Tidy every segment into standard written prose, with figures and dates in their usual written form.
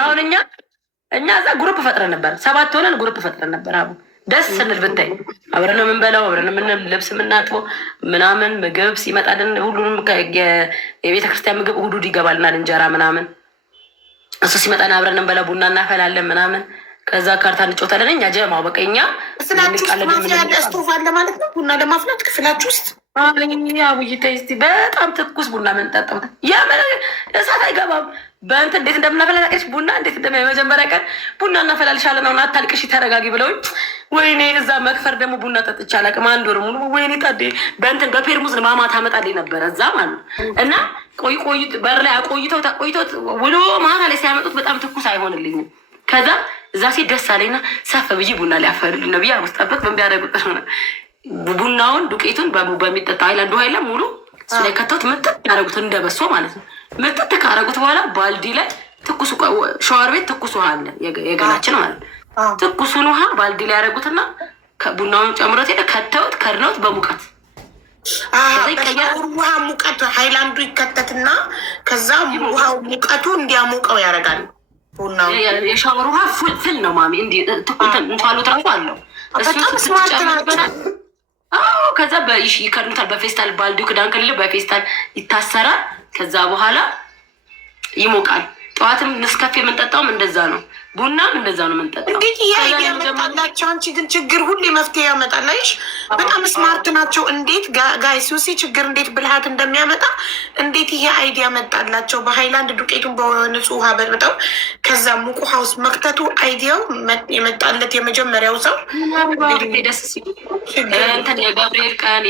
አሁን እኛ እዛ ግሩፕ ፈጥረን ነበር፣ 7 ሆነን ግሩፕ ፈጥረን ነበር። አቡ ደስ ስንል ብታይ አብረን ነው የምንበላው፣ አብረን ምን ልብስ የምናጥበው ምናምን፣ ምግብ ሲመጣልን ሁሉንም የቤተ ክርስቲያን ምግብ እሑድ ይገባልናል፣ እንጀራ ምናምን። እሱ ሲመጣን አብረን እንበላ፣ ቡና እናፈላለን ምናምን። ከዛ ካርታ እንጫወታለን። እኛ ጀማው በቃ እኛ ስላችሁ ስቶቭ አለ ማለት ነው። ቡና ለማፍላት ክፍላችሁ ውስጥ አቡይታ ስ በጣም ትኩስ ቡና ምንጠጣው የምን እሳት አይገባም። በእንትን እንዴት እንደምናፈላ ታውቂያለሽ? ቡና እንዴት የመጀመሪያ ቀን ቡና እናፈላልሻለን አሁን አታልቅሽ ተረጋጊ ብለውኝ፣ ወይኔ እዛ መክፈር ደግሞ ቡና ጠጥቼ አላውቅም 1 ወር ሙሉ። ወይኔ ታዴ በእንትን በፔርሙዝ ማማ ታመጣልኝ ነበረ እዛ ማለት ነው። እና ቆይቶ በር ላይ አቆይተው ውሎ ማታ ላይ ሲያመጡት በጣም ትኩስ አይሆንልኝም። ከዛ እዛ ሴት ደስ አለኝና ሰፍ ብዬ ቡና ሊያፈሉልኝ ነው ብዬ አውስጠበት በሚያደርጉት ሆነ ቡናውን ዱቄቱን በሚጠጣ ሀይላንድ ሀይላ ሙሉ እሱ ላይ ከተውት ምጥጥ ያደረጉት እንደበሶ ማለት ነው። ምጥጥ ካረጉት በኋላ ባልዲ ላይ ትኩሱ ሻወር ቤት ትኩስ ውሃ አለ የገላችን ማለት ነው። ትኩሱን ውሃ ባልዲ ላይ ያደረጉትና ቡናውን ጨምሮት ሄደ ከተውት ከድነውት በሙቀት ውሃ ሙቀት ሀይላንዱ ይከተትና ከዛ ውሃው ሙቀቱ እንዲያሞቀው ያደርጋል። የሻወር ውሃ ፍል ነው ማሚ እንፋሎት ራሱ አለው። በጣም ስማርት ናቸው። ከዛ ይከድኑታል በፌስታል ባልዲው ክዳን ክልል በፌስታል ይታሰራል። ከዛ በኋላ ይሞቃል። ጠዋትም ንስካፌ የምንጠጣውም እንደዛ ነው። ቡናም እንደዛ ነው የምንጠጣው። እንዴት ይሄ አይዲያ መጣላቸው? አንቺ ግን ችግር ሁሌ መፍትሄ ያመጣላይሽ። በጣም ስማርት ናቸው። እንዴት ጋይስ ሱሲ ችግር እንዴት ብልሃት እንደሚያመጣ እንዴት ይሄ አይዲያ መጣላቸው? በሃይላንድ ዱቄቱን በንጹህ ውሃ በጥብጠው ከዛ ሙቅ ውሃ ውስጥ መክተቱ አይዲያው የመጣለት የመጀመሪያው ሰው ደስ ሲሉ እንትን የገብርኤል ቀን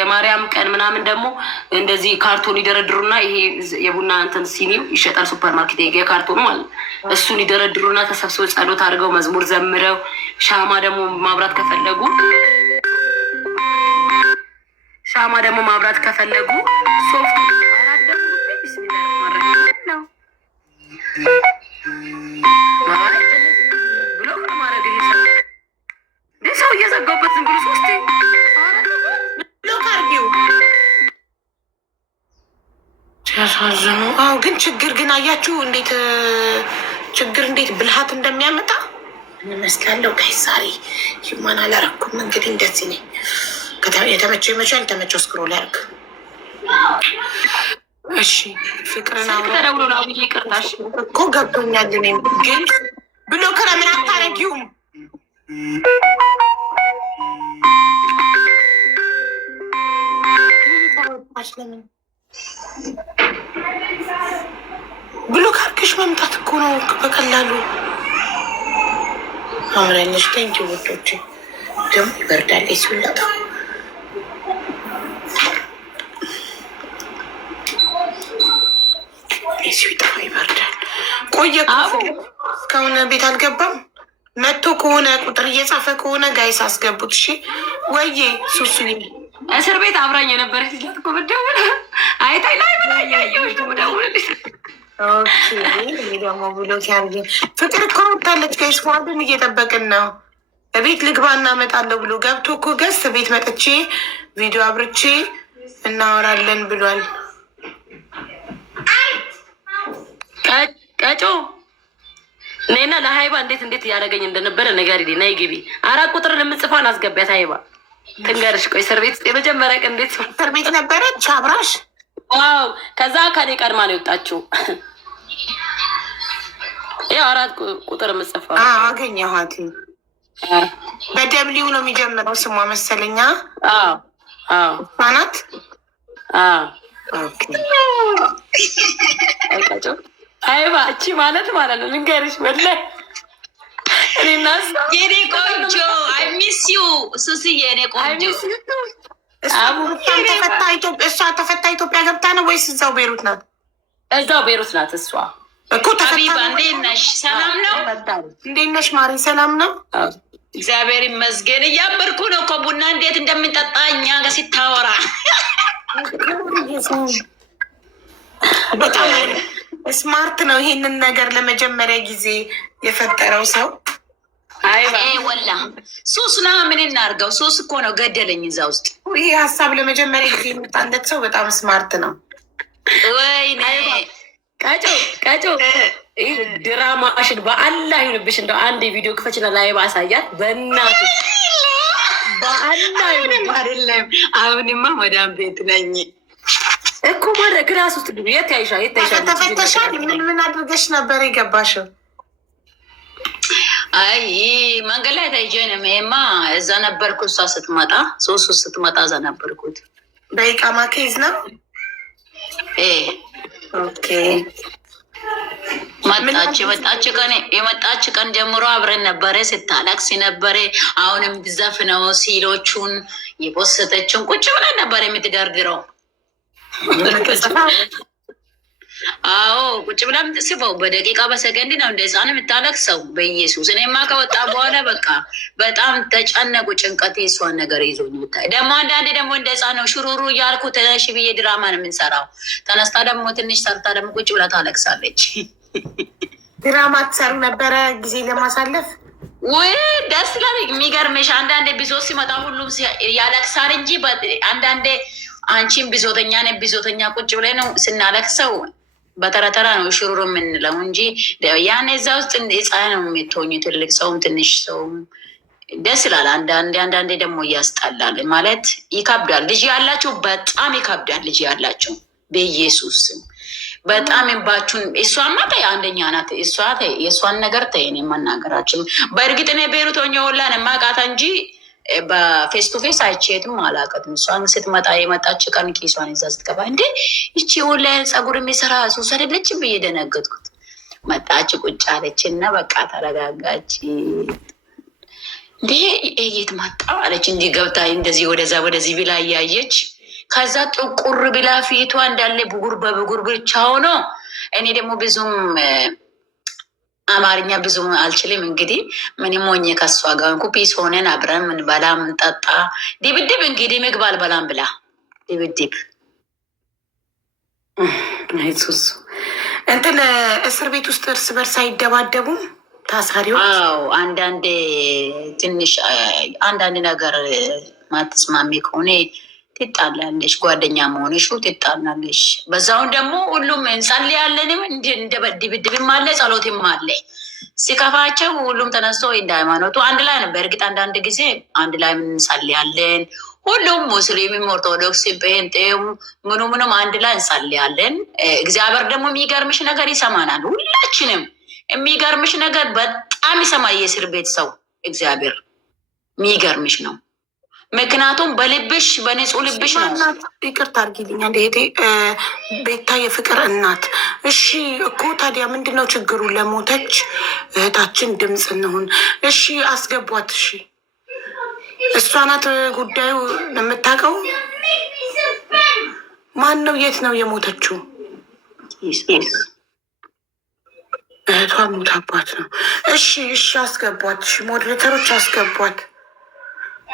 የማርያም ቀን ምናምን ደግሞ እንደዚህ ካርቶን ይደረድሩና ይሄ የቡና እንትን ሲኒው ይሸጣል ሱፐር ማርኬት የካርቶኑ ማለት እሱን ይደረድሩና ተሰብስበው ጸሎት አድርገው መዝሙር ዘምረው ሻማ ደግሞ ማብራት ከፈለጉ ሶፍት አራት ደግሞ ቢስሚላህ ማረግ ብሎ ማረግ ሰው እየዘጋበት ዝም ብሎ ሶስቴ ብሎ ካርዲው ሲያሳዝኑ። አዎ ግን ችግር ግን አያችሁ እንዴት ችግር እንዴት ብልሃት እንደሚያመጣ እንመስላለሁ። ጋይሳሪ ሂማን አላረኩም። እንግዲህ እንደዚህ ነኝ። የተመቸው ይመቻል፣ የተመቸው ስክሮል ያርግ። እሺ ፍቅርን ተደውሎ ነው ብዬ ይቅርታሽ እኮ ገብቶኛል። እኔም ግን ብሎ ከረምን አታረጊውም ለምን ብሎ ካልክሽ መምጣት እኮ ነው በቀላሉ። አምራለች ቴንኪ ውዶች። ደግሞ ይበርዳል ሲውላታ ሲውጣ ይበርዳል። ቆየ እስካሁን ቤት አልገባም። መጥቶ ከሆነ ቁጥር እየጻፈ ከሆነ ጋይስ አስገቡት። እሺ ወዬ ሱሱ እስር ቤት አብራኝ የነበረች ልጅ እኮ ብደውል አይታይ ላይ ብላያየዎች ደውልልሽ ደግሞ ብሎ ሲያርግ ፍቅር እኮ ወጣለች። ጋይስ ፏድን እየጠበቅን ነው። ቤት ልግባ እናመጣለሁ ብሎ ገብቶ እኮ ገዝት ቤት መጥቼ ቪዲዮ አብርቼ እናወራለን ብሏል። ቀጮ እኔና ለሀይባ እንዴት እያደረገኝ እንደነበረ ነገር ነይ ግቢ 4 ቁጥር የምጽፋን አስገቢያት ሀይባ ትንገርሽ። ቆይ እስር ቤት ውስጥ የመጀመሪያ ቀን እንዴት እስር ቤት ነበረች አብራሽ? ዋው ከዛ ከኔ ቀድማ ነው የወጣችው። ያው 4 ቁጥር የምጽፋ አገኘኋት። በደብሊው ነው የሚጀምረው ስሟ መሰለኛ። ናት። አይባ እቺ ማለት ነው ልንገርሽ ወላሂ የኔ ቆንጆ አይሚስ ዩ ሱስዬ የኔ ቆንጆ። እሷ ተፈታ ኢትዮጵያ ገብታ ነው ወይስ እዛው ቤሩት ናት? እዛው ቤሩት ናት እሷ እኮ። ሀቢባ እንዴት ነሽ? ሰላም ነው? እንዴት ነሽ ማሪ? ሰላም ነው እግዚአብሔር ይመስገን። እያበርኩ ነው እኮ ቡና እንዴት እንደምንጠጣ እኛ ጋር ሲታወራ በጣም ስማርት ነው። ይሄንን ነገር ለመጀመሪያ ጊዜ የፈጠረው ሰው ወላ ሱስ ና ምን እናርገው? ሱስ እኮ ነው ገደለኝ እዛ ውስጥ። ይሄ ሀሳብ ለመጀመሪያ ጊዜ የመጣለት ሰው በጣም ስማርት ነው። ወይኔ ቀጮ ድራማሽን በአላህ ይሁንብሽ። እንደው አንድ ቪዲዮ ክፈችና ላይ ባሳያት በእናትሽ በአላህ ይሁን። አይደለም አሁንማ መዳም ቤት ነኝ እኮ ማለት ክላስ ውስጥ ግቢ። የት ያይሻል? የት ያይሻል? ተፈተሻል? ምን አድርገሽ ነበር የገባሽው? አይ መንገድ ላይ ታይጀንም ማ እዛ ነበርኩ። እሷ ስትመጣ ሶስቱ ስትመጣ እዛ ነበርኩት። በኢቃማ ኬዝ ነው። ኦኬ የመጣች ቀን ጀምሮ አብረን ነበረ። ስታለቅስ ነበረ። አሁንም ትዘፍነው ሲሎቹን የፖስተችን ቁጭ ብለን ነበረ የምትደርድረው። አዎ ቁጭ ብላ የምትስበው በደቂቃ በሰከንድ ነው እንደ ህፃን የምታለቅሰው። በኢየሱስ እኔማ ከወጣ በኋላ በቃ በጣም ተጨነቁ። ጭንቀት የሷን ነገር ይዞኝ ብታይ ደግሞ አንዳንዴ ደግሞ እንደ ህፃን ነው ሽሩሩ እያልኩ ተነሽ ብዬ ድራማ ነው የምንሰራው። ተነስታ ደግሞ ትንሽ ሰርታ ደግሞ ቁጭ ብላ ታለቅሳለች። ድራማ ትሰሩ ነበረ ጊዜ ለማሳለፍ? ወይ ደስ ይላል። የሚገርምሽ አንዳንዴ ቢዞት ሲመጣ ሁሉም ያለቅሳል እንጂ አንዳንዴ አንቺን ቢዞተኛ ነ ቢዞተኛ ቁጭ ብላይ ነው ስናለቅሰው በተረተራ ነው ሽሩሩ የምንለው እንጂ ያን እዛ ውስጥ ህፃን ነው የሚትሆኝ። ትልቅ ሰውም ትንሽ ሰውም ደስ ይላል። አንዳንዴ ደግሞ እያስጣላል ማለት ይከብዳል። ልጅ ያላቸው በጣም ይከብዳል። ልጅ ያላቸው በኢየሱስ በጣም እንባችሁን። እሷማ ተይ አንደኛ ናት። የእሷን ነገር ተይ። እኔ መናገራችን በእርግጥ እኔ ቤሩት ሆኜ ሁላን ማቃታ እንጂ በፌስ ቱ ፌስ አይቼትም አላውቃትም። እሷን ስትመጣ የመጣች ቀን ኪሷን ይዛ ስትገባ እንዴ ይቺ ኦንላይን ፀጉር የሚሰራ ሱስ አይደለችም ብዬ ደነገጥኩት። መጣች ቁጭ አለች እና በቃ ተረጋጋች። እንዴ የት መጣ አለች። እንዲህ ገብታ እንደዚህ ወደዛ ወደዚህ ብላ እያየች ከዛ ጥቁር ብላ ፊቷ እንዳለ ብጉር በብጉር ብቻ ሆኖ እኔ ደግሞ ብዙም አማርኛ ብዙ አልችልም። እንግዲህ ምንም ሞኝ ከሷ ጋር ኩፒስ ሆነን አብረን ምን በላ ምን ጠጣ ድብድብ እንግዲህ ምግብ አልበላም ብላ ድብድብ አይሱስ እንትን እስር ቤት ውስጥ እርስ በርስ አይደባደቡም ታሳሪዎች? አዎ አንዳንዴ ትንሽ አንዳንድ ነገር ማትስማሚ ከሆነ ትጣላለሽ። ጓደኛ መሆንሽ ትጣላለሽ። በዛውን ደግሞ ሁሉም እንጸልያለንም እንደ ድብድብም አለ ጸሎትም አለ። ሲከፋቸው ሁሉም ተነስቶ እንደ ሃይማኖቱ አንድ ላይ ነው። በእርግጥ አንዳንድ ጊዜ አንድ ላይ እንጸልያለን። ሁሉም ሙስሊምም፣ ኦርቶዶክስ፣ ጴንጤም ምኑም አንድ ላይ እንጸልያለን። እግዚአብሔር ደግሞ የሚገርምሽ ነገር ይሰማናል። ሁላችንም የሚገርምሽ ነገር በጣም ይሰማል። የእስር ቤት ሰው እግዚአብሔር የሚገርምሽ ነው። ምክንያቱም በልብሽ በንጹህ ልብሽ ነው። ይቅርታ አድርጊልኝ አንዴ ቤታ የፍቅር እናት። እሺ እኮ ታዲያ ምንድን ነው ችግሩ? ለሞተች እህታችን ድምፅ እንሁን። እሺ አስገቧት። እሺ እሷ ናት ጉዳዩ የምታውቀው። ማን ነው? የት ነው የሞተችው? እህቷ ሞታባት ነው። እሺ አስገቧት። እሺ ሞዴሬተሮች አስገቧት።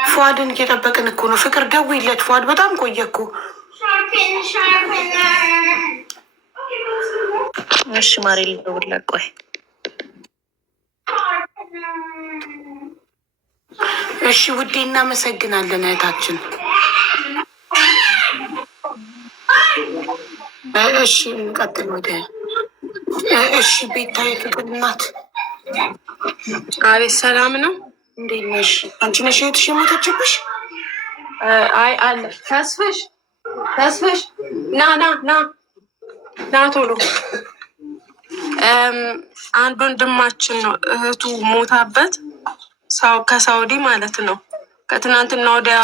ፏድን እየጠበቅን እኮ ነው። ፍቅር ደውይለት። ፏድ በጣም ቆየ እኮ። እሺ ማሪ ልደውልለት። ቆይ እሺ ውዴ እናመሰግናለን እህታችን። እሺ እንቀጥል ወደ እሺ ቤታ የፍቅር እናት። አቤት ሰላም ነው። እንዴት ነሽ? አንቺ ነሽ እህትሽ የሞተችብሽ? አይ አለ ተስፍሽ ና ቶሎ። አንድ ወንድማችን ነው እህቱ ሞታበት ከሳውዲ ማለት ነው። ከትናንትና ወዲያ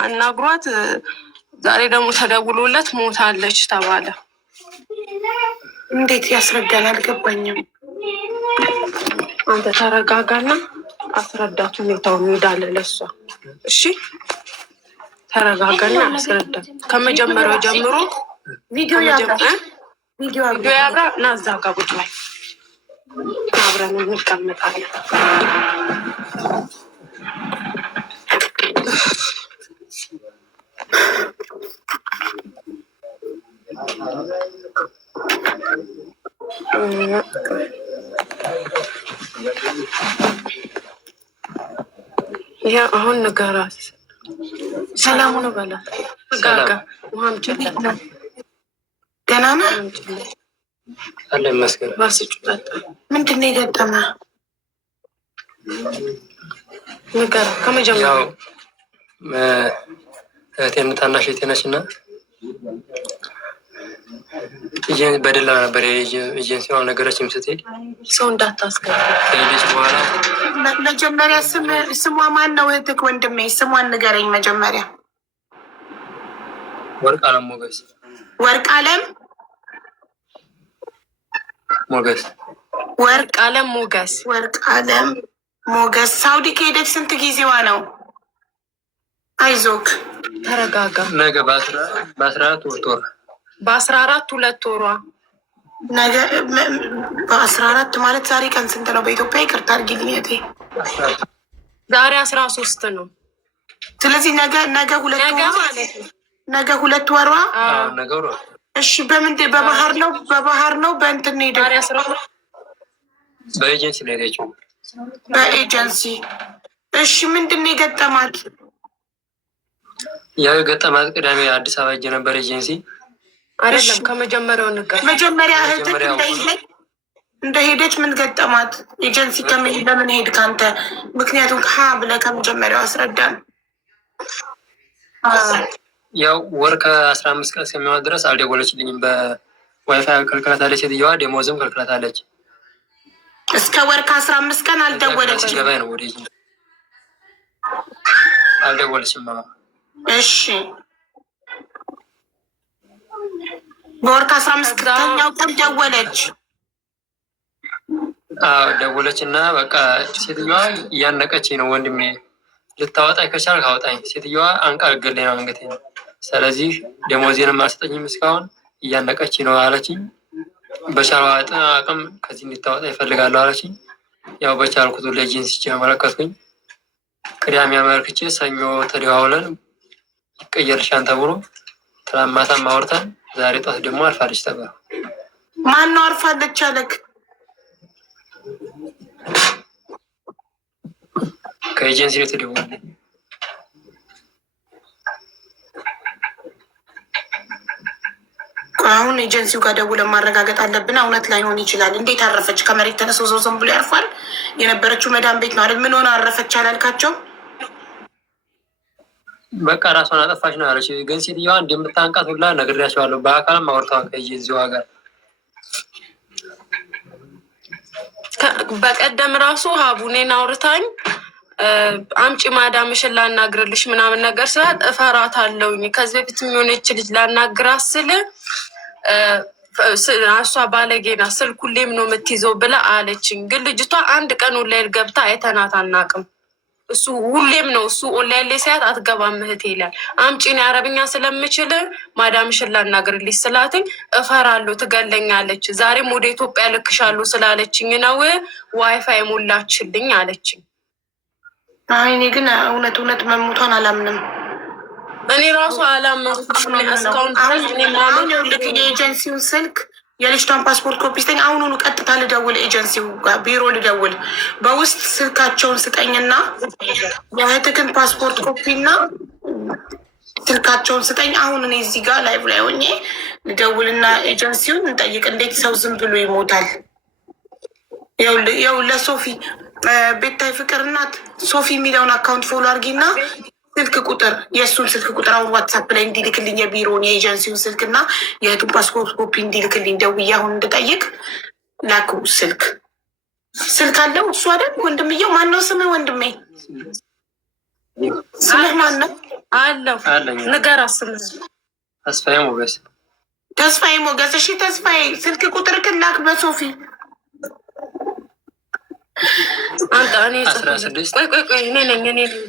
አናግሯት፣ ዛሬ ደግሞ ተደውሎለት ሞታለች ተባለ። እንዴት ያስረዳል? አልገባኝም። አንተ ተረጋጋና አስረዳት ሁኔታውን እንዳለ ለሷ። እሺ ተረጋጋና አስረዳት ከመጀመሪያው ጀምሮ። ቪዲዮ ያብራ እና እዛ ጋ ቁጭ በይ፣ አብረን እንቀመጣለን። ያ አሁን ንገራት። ሰላሙ ነው በላት። ጋጋ ውሃም ጭለት ገና ነው አለ መስገን ባስጩ ጠጣ ምንድን ነው የገጠመ ነገር? ከመጀመሪያው እህቴን ታናሽ እህቴ ነች እና በደላ ነበር ኤጀንሲ ነገረችም ስትሄድ ሰው እንዳታስገባ ከሄደች በኋላ መጀመሪያ ስሟ ማን ነው? እህትክ ወንድሜ ስሟን ንገረኝ መጀመሪያ። ወርቅ አለም ሞገስ። ወርቅ አለም ሞገስ። ወርቅ አለም ሞገስ። ወርቅ አለም ሞገስ። ሳውዲ ከሄደች ስንት ጊዜዋ ነው? አይዞክ ተረጋጋ። ነገ በ14 ወር በ14 2 ወሯ ነገ በ14 ማለት ዛሬ ቀን ስንት ነው በኢትዮጵያ? ይቅርታ አድርጊልኝ እህቴ። ዛሬ 13 ነው። ስለዚህ ነገ 2 ወሯ ነገ 2 ወሯ። ነገ ወሯ። እሺ በምንድን በባህር ነው? በባህር ነው በእንትን ሄደ? በኤጀንሲ ነው ሄደችው። በኤጀንሲ። እሺ ምንድን ነው የገጠማት? ያው የገጠማት ቅዳሜ አዲስ አበባ ሄጄ ነበር ኤጀንሲ። አይደለም ከመጀመሪያው ነገር መጀመሪያ እህትክ እንደሄደች ምን ገጠማት? ኤጀንሲ ለምን ሄድ ካንተ? ምክንያቱም ብለህ ከመጀመሪያው አስረዳን። ያው ወር ከ15 ቀን እስከሚሆን ድረስ አልደወለችልኝም። በዋይፋይ ከልክላታለች ሴትዮዋ፣ ደሞዝም ከልክላታለች። እስከ ወር ከ15 ቀን አልደወለችም። ገባይ ነው ወደ አልደወለችም። እሺ በወር ከ15ኛው ቀን ደወለች። ደወለች እና በቃ ሴትዮዋ እያነቀች ነው። ወንድሜ ልታወጣኝ ከቻልክ አውጣኝ፣ ሴትዮዋ አንቃ ገለኝ ነው አንገቴ ነው። ስለዚህ ደሞዜንም አልሰጠኝም እስካሁን እያነቀች ነው አለችኝ። በቻልዋ አቅም ከዚህ እንድታወጣ ይፈልጋለሁ አለችኝ። ያው በቻልኩት ለኤጀንሲ አመለከትኩኝ። ቅዳሜ አመልክቼ ሰኞ ተደዋውለን ይቀየርሻን ተብሎ ትናንት ማታም አውርተን ዛሬ ጠዋት ደግሞ አርፋለች ተባለ። ማን ነው አርፋለች አለክ? ከኤጀንሲ ነው የተደወለ። አሁን ኤጀንሲው ጋር ደውለን ማረጋገጥ አለብን። እውነት ላይሆን ይችላል። እንዴት አረፈች? ከመሬት ተነስቶ ዝም ብሎ ያርፋል? የነበረችው መዳም ቤት ነው አይደል? ምን ሆነ አረፈች አላልካቸው? በቃ ራሷን አጠፋች ነው ያለች። ግን ሴትዮዋ እንደምታንቃት ሁላ ነግሬያቸዋለሁ። በአካልም አውርተዋል ከኤጀንሲዋ ጋር። በቀደም ራሱ ሀቡኔን አውርታኝ አምጪ ማዳምሽን ላናግርልሽ ምናምን ነገር ስላት እፈራታለሁኝ። ከዚህ በፊት የሆነች ልጅ ላናግራት ስል እሷ ባለጌ ናት ስልክ ሁሌም ነው የምትይዘው ብላ አለችኝ። ግን ልጅቷ አንድ ቀን ኦንላይን ገብታ አይተናት አናውቅም። እሱ ሁሌም ነው እሱ ኦንላይን ላይ ሲያት አትገባም እህቴ ይላል። አምጪን አረብኛ ስለምችል ማዳምሽን ላናግርልሽ ስላትኝ እፈራለሁ ትገለኛለች። ዛሬም ወደ ኢትዮጵያ ልክሻለሁ ስላለችኝ ነው ዋይፋይ ሞላችልኝ አለችኝ። አይ እኔ ግን እውነት መሞቷን አላምንም። እኔ ራሱ አላመንኩም እስካሁን ልክ የኤጀንሲውን ስልክ የልጅቷን ፓስፖርት ኮፒ ስጠኝ። አሁኑኑ ቀጥታ ልደውል፣ ኤጀንሲው ጋር ቢሮ ልደውል። በውስጥ ስልካቸውን ስጠኝና የእህትክን ፓስፖርት ኮፒ እና ስልካቸውን ስጠኝ። አሁን እኔ እዚህ ጋር ላይቭ ላይ ሆኜ ልደውልና ኤጀንሲውን እንጠይቅ። እንዴት ሰው ዝም ብሎ ይሞታል? ያው ለሶፊ ቤታይ ፍቅር እናት ሶፊ የሚለውን አካውንት ፎሎ አድርጊና ስልክ ቁጥር የእሱን ስልክ ቁጥር አሁን ዋትሳፕ ላይ እንዲልክልኝ የቢሮውን የኤጀንሲውን ስልክ እና የእህቱን ፓስፖርት ኮፒ እንዲልክልኝ ደውዬ አሁን እንድጠይቅ ላኩ። ስልክ አለው እሱ አይደል? ወንድምየው ማነው ስምህ? ወንድሜ ስምህ ማነው? አለው ንገራት ስምህ። ተስፋዬ ሞገስ። ተስፋዬ ሞገስ። እሺ ተስፋዬ ስልክ ቁጥር ክላክ በሶፊ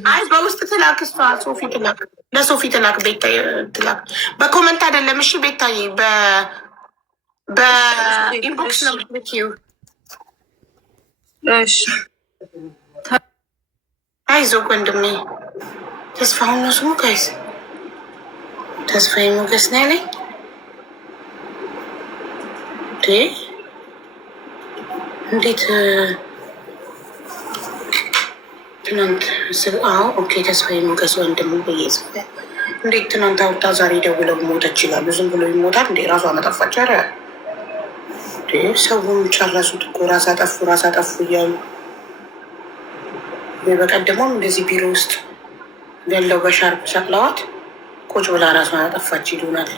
አይ በውስጥ ትላክ። እሷ ሶፊ ትላክ፣ ለሶፊ ትላክ፣ ቤታዬ ትላክ። በኮመንት አይደለም እሺ ቤታዬ፣ በኢንቦክስ ነው የምትልኪው። እሺ አይዞህ ወንድሜ። ተስፋሁን ነው ስሙ ጋይስ። ተስፋዬ ሞገስ ነው ያለኝ። እንዴት ትናንት ኦኬ ተስፋዬ ሞገስ ወንድም ብዬ ጽፌ እንዴት ትናንት አውርታ ዛሬ ደውለው ሞተች ይላሉ? ዝም ብሎ ይሞታል እንዴ? ራሷ መጠፋች። ኧረ ሰውን ጨረሱት እኮ ራስ አጠፉ እያሉ በቀደሞም እንደዚህ ቢሮ ውስጥ ገለው በሻርፕ ሰቅለዋት ቁጭ ብላ ራሷን አጠፋች ይሉናል።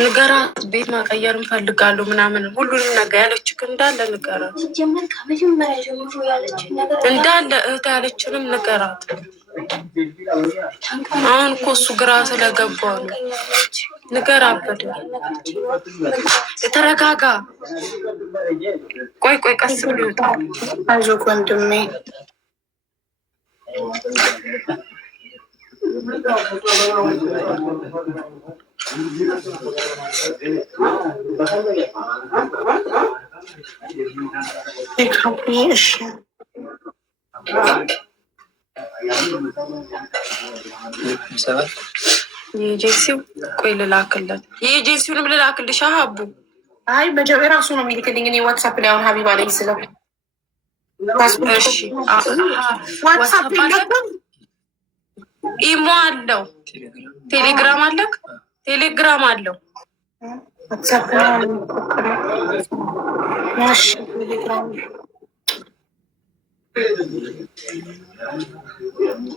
ንገራት፣ ቤት መቀየር እንፈልጋለሁ ምናምን ሁሉንም ነገር ያለችክ እንዳለ ንገራት። እንዳለ እህት ያለችንም ንገራት። አሁን እኮ እሱ ግራ ስለገባ ነው። ንገራት በደንብ። ተረጋጋ። ቆይ ቀስ ብሎ ይወጣል። አይዞህ ወንድሜ። የኤጀንሲው ቆይ ልላክለት። የኤጀንሲውንም ልላክልሽ አቡ። አይ መጀመሪያ ራሱ ነው የሚልክልኝ። እኔ ዋትሳፕ ላይ አሁን ሀቢባ ላይ ስለው ዋትሳፕ ኢሞ አለው፣ ቴሌግራም አለክ? ቴሌግራም አለው።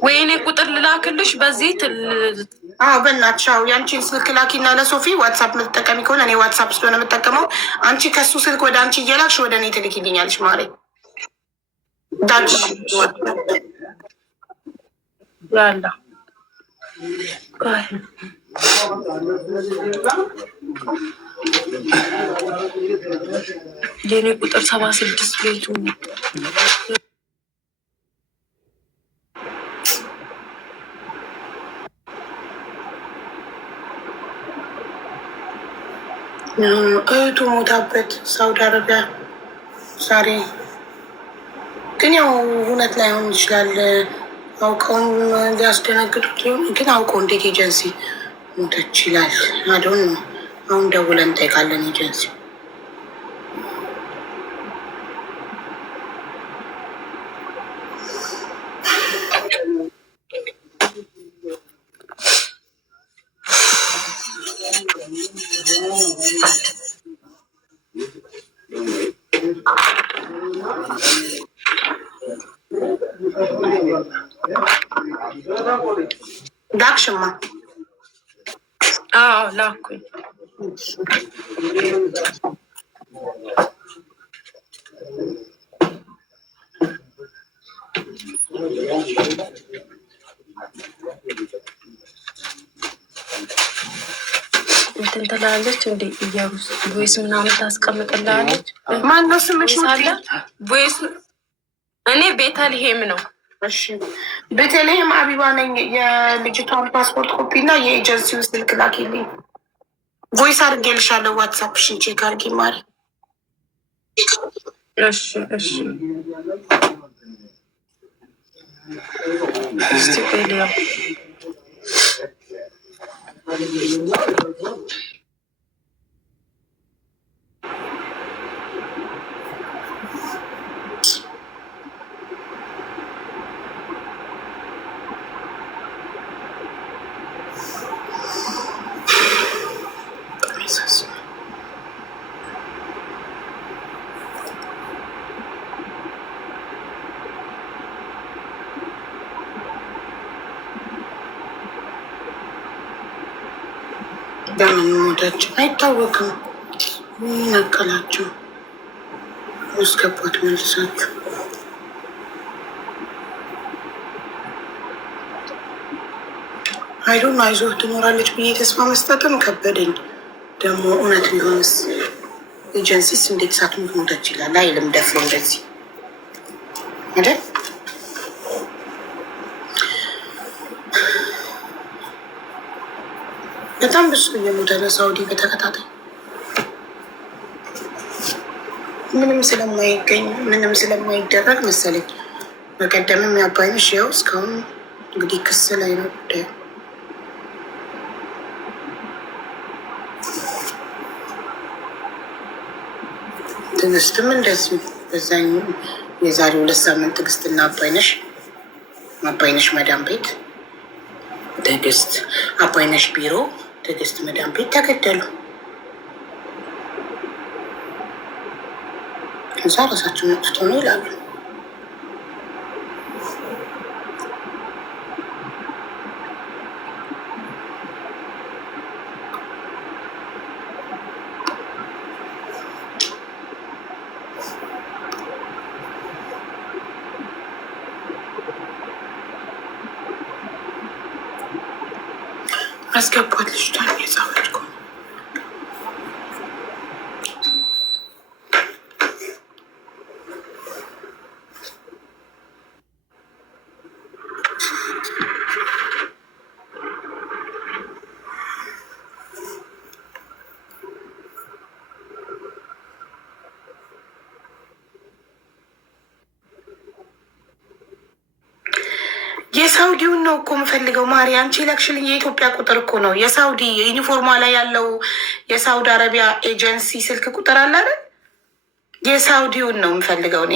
ወይኔ ቁጥር ልላክልሽ በዚህ በእናትሽ የአንቺን ስልክ ላኪና ለሶፊ ዋትሳፕ የምትጠቀሚ ከሆነ እኔ ዋትሳፕ ስለሆነ የምጠቀመው አንቺ ከሱ ስልክ ወደ አንቺ እየላክሽ ወደ እኔ ትልኪልኛለሽ። ማሬ ዳች ያላ የኔ ቁጥር 76 ቤቱ እህቱ ሞታበት ሳውዲ አረቢያ ዛሬ። ግን ያው እውነት ላይሆን ይችላል። አውቀውም ሊያስደነግጡት ሊሆን ግን አውቀው እንዴት ኤጀንሲ ሞተች ይላል። አዶን ነው። አሁን ደውለን እንጠይቃለን ኤጀንሲ። ዳክሽማ ላኩኝ። እንትን ትላለች እንደ እያሩስ ቮይስ ምናምን ታስቀምጥላለች። ማነው ስምሽ? ቮይስ እኔ ቤተልሔም ነው። እሺ ቤተልሔም አቢባ ነኝ። የልጅቷን ፓስፖርት ኮፒ እና የኤጀንሲው ስልክ ላኪልኝ። ቮይስ አድርጌልሻለሁ። ዋትሳፕሽን ቼክ አድርጊ ማሪ። እሺ እስቲ ቆይ በምን ሞተች አይታወቅም። ነቀላቸው ውስገባት መልሳችሁ አይዶን አይዞህ ትኖራለች ብዬ ተስፋ መስጠትም ከበደኝ። ደግሞ እውነት ቢሆንስ ኤጀንሲስ እንዴት ሳትሞት ሞተች ይላል አይልም ደፍሮ እንደዚህ አይደል? በጣም ብዙ እየሞተ ነው ሳውዲ በተከታታይ ምንም ስለማይገኝ ምንም ስለማይደረግ መሰለኝ። በቀደምም ያባይነሽ ያው እስካሁን እንግዲህ ክስ ላይ ነው ጉዳዩ። ትዕግስትም እንደዚሁ በዛኝ የዛሬ 2 ሳምንት ትዕግስትና አባይነሽ መዳም ቤት ትዕግስት አባይነሽ ቢሮ ትዕግስት መዳም ቤት ተገደሉ። እዛ ራሳቸው መጥቶ ነው ይላሉ። አስገባት ልጅቷን የጻፈች እኮ የሳውዲውን ነው እኮ የምፈልገው። ማሪ አንቺ ላክሽልኝ የኢትዮጵያ ቁጥር እኮ ነው የሳውዲ ዩኒፎርሟ ላይ ያለው የሳውዲ አረቢያ ኤጀንሲ ስልክ ቁጥር አለ አይደል? የሳውዲውን ነው የምፈልገው እኔ።